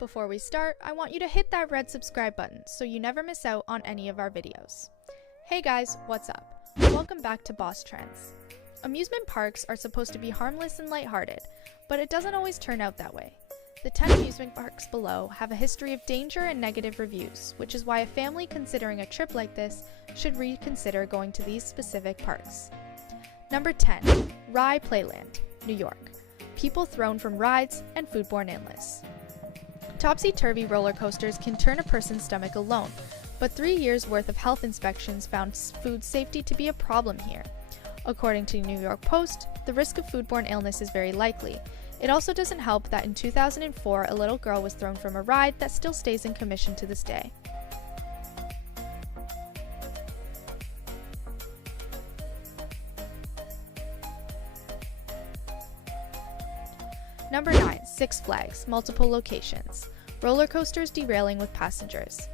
Before we start, I want you to hit that red subscribe button so you never miss out on any of our videos. Hey guys, what's up? Welcome back to Boss Trends. Amusement parks are supposed to be harmless and lighthearted, but it doesn't always turn out that way. The 10 amusement parks below have a history of danger and negative reviews, which is why a family considering a trip like this should reconsider going to these specific parks. Number 10. Rye Playland, New York. People thrown from rides and foodborne illness. Topsy-turvy roller coasters can turn a person's stomach alone, but 3 years' worth of health inspections found food safety to be a problem here. According to New York Post, the risk of foodborne illness is very likely. It also doesn't help that in 2004, a little girl was thrown from a ride that still stays in commission to this day. Number 9. Six Flags, multiple locations. Roller coasters derailing with passengers.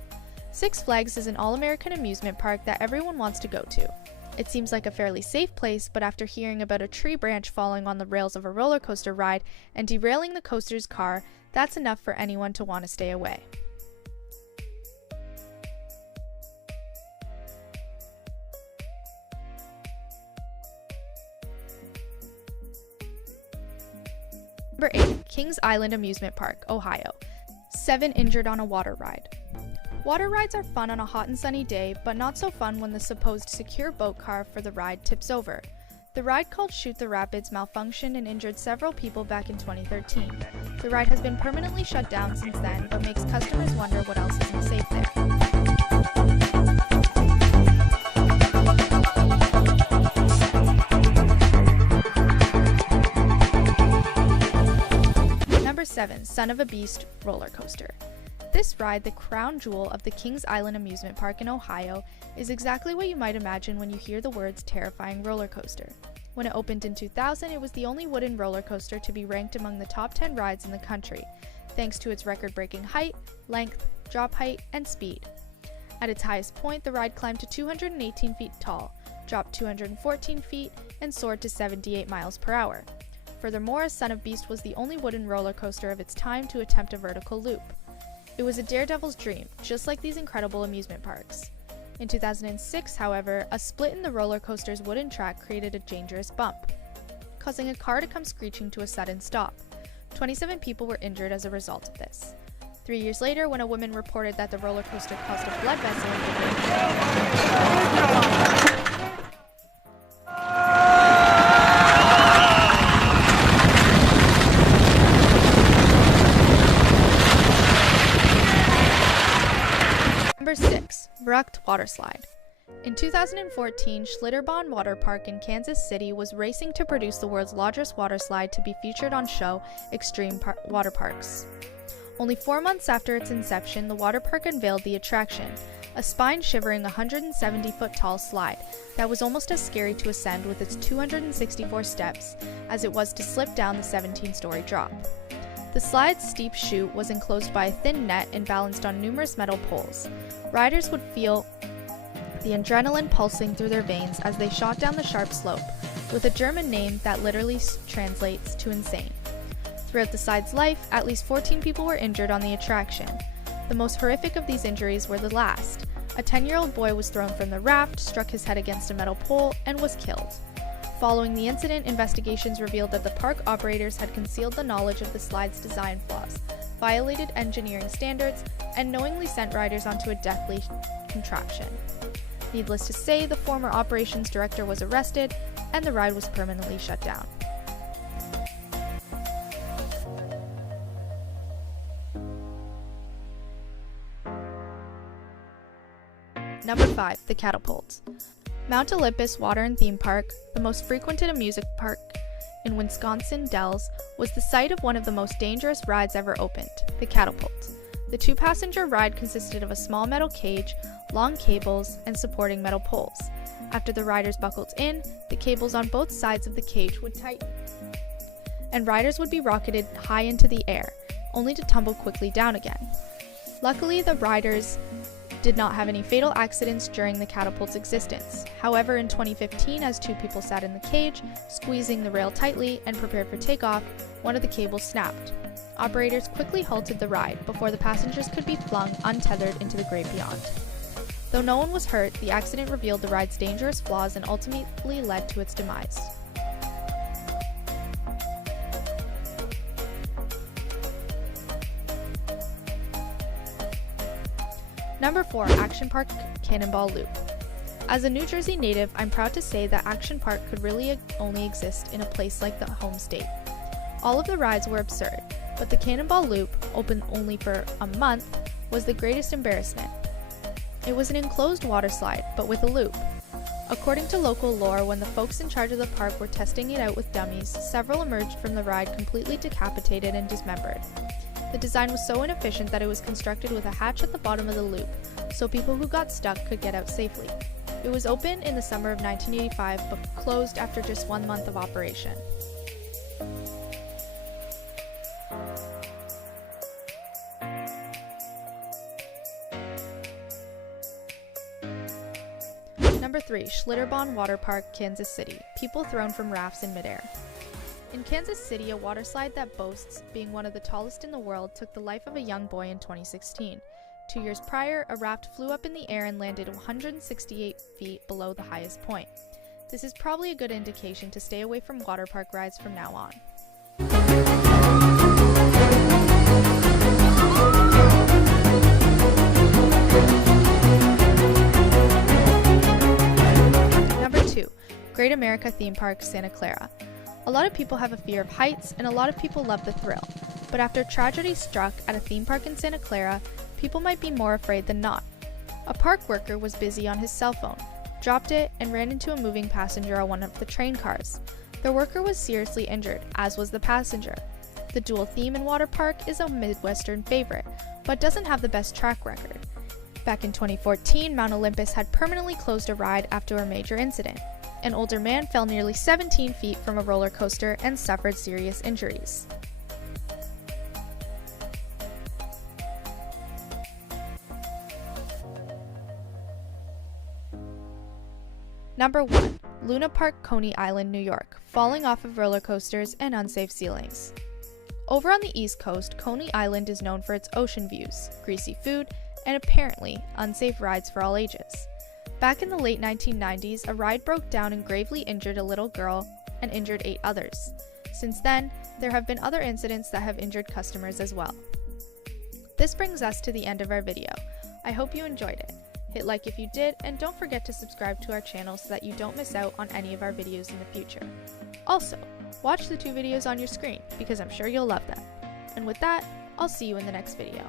Six Flags is an all-American amusement park that everyone wants to go to. It seems like a fairly safe place, but after hearing about a tree branch falling on the rails of a roller coaster ride and derailing the coaster's car, that's enough for anyone to want to stay away. Number 8. Kings Island Amusement Park, Ohio. 7 injured on a water ride. Water rides are fun on a hot and sunny day, but not so fun when the supposed secure boat car for the ride tips over. The ride called Shoot the Rapids malfunctioned and injured several people back in 2013. The ride has been permanently shut down since then, but makes customers wonder what else isn't safe there. Number 7. Son of a Beast roller coaster. This ride, the crown jewel of the Kings Island Amusement Park in Ohio, is exactly what you might imagine when you hear the words terrifying roller coaster. When it opened in 2000, it was the only wooden roller coaster to be ranked among the top 10 rides in the country, thanks to its record-breaking height, length, drop height, and speed. At its highest point, the ride climbed to 218 feet tall, dropped 214 feet, and soared to 78 miles per hour. Furthermore, Son of Beast was the only wooden roller coaster of its time to attempt a vertical loop. It was a daredevil's dream, just like these incredible amusement parks. In 2006, however, a split in the roller coaster's wooden track created a dangerous bump, causing a car to come screeching to a sudden stop. 27 people were injured as a result of this. 3 years later, when a woman reported that the roller coaster caused a blood vessel in the Number 6. Wrecked Water Slide. In 2014, Schlitterbahn Water Park in Kansas City was racing to produce the world's largest water slide to be featured on show Extreme Water Parks. Only 4 months after its inception, the water park unveiled the attraction, a spine-shivering 170-foot tall slide that was almost as scary to ascend with its 264 steps as it was to slip down the 17-story drop. The slide's steep chute was enclosed by a thin net and balanced on numerous metal poles. Riders would feel the adrenaline pulsing through their veins as they shot down the sharp slope, with a German name that literally translates to insane. Throughout the slide's life, at least 14 people were injured on the attraction. The most horrific of these injuries were the last. A 10-year-old boy was thrown from the raft, struck his head against a metal pole, and was killed. Following the incident, investigations revealed that the park operators had concealed the knowledge of the slide's design flaws, violated engineering standards, and knowingly sent riders onto a deathly contraption. Needless to say, the former operations director was arrested, and the ride was permanently shut down. Number 5. The Catapult. Mount Olympus Water and Theme Park, the most frequented amusement park in Wisconsin Dells, was the site of one of the most dangerous rides ever opened, the Catapult. The 2-passenger ride consisted of a small metal cage, long cables, and supporting metal poles. After the riders buckled in, the cables on both sides of the cage would tighten, and riders would be rocketed high into the air, only to tumble quickly down again. Luckily, the riders did not have any fatal accidents during the catapult's existence. However, in 2015, as 2 people sat in the cage, squeezing the rail tightly and prepared for takeoff, one of the cables snapped. Operators quickly halted the ride before the passengers could be flung untethered into the great beyond. Though no one was hurt, the accident revealed the ride's dangerous flaws and ultimately led to its demise. Number 4. Action Park Cannonball Loop. As a New Jersey native, I'm proud to say that Action Park could really only exist in a place like the home state. All of the rides were absurd, but the Cannonball Loop, open only for a month, was the greatest embarrassment. It was an enclosed water slide, but with a loop. According to local lore, when the folks in charge of the park were testing it out with dummies, several emerged from the ride completely decapitated and dismembered. The design was so inefficient that it was constructed with a hatch at the bottom of the loop, so people who got stuck could get out safely. It was open in the summer of 1985, but closed after just 1 month of operation. Number 3. Schlitterbahn Water Park, Kansas City. People thrown from rafts in midair. In Kansas City, a water slide that boasts being one of the tallest in the world took the life of a young boy in 2016. 2 years prior, a raft flew up in the air and landed 168 feet below the highest point. This is probably a good indication to stay away from water park rides from now on. Number 2. Great America Theme Park, Santa Clara. A lot of people have a fear of heights, and a lot of people love the thrill. But after tragedy struck at a theme park in Santa Clara, people might be more afraid than not. A park worker was busy on his cell phone, dropped it, and ran into a moving passenger on one of the train cars. The worker was seriously injured, as was the passenger. The dual theme in water park is a Midwestern favorite, but doesn't have the best track record. Back in 2014, Mount Olympus had permanently closed a ride after a major incident. An older man fell nearly 17 feet from a roller coaster and suffered serious injuries. Number 1. Luna Park, Coney Island, New York. Falling off of roller coasters and unsafe ceilings. Over on the East Coast, Coney Island is known for its ocean views, greasy food, and apparently unsafe rides for all ages. Back in the late 1990s, a ride broke down and gravely injured a little girl and injured 8 others. Since then, there have been other incidents that have injured customers as well. This brings us to the end of our video. I hope you enjoyed it. Hit like if you did, and don't forget to subscribe to our channel so that you don't miss out on any of our videos in the future. Also, watch the 2 videos on your screen because I'm sure you'll love them. And with that, I'll see you in the next video.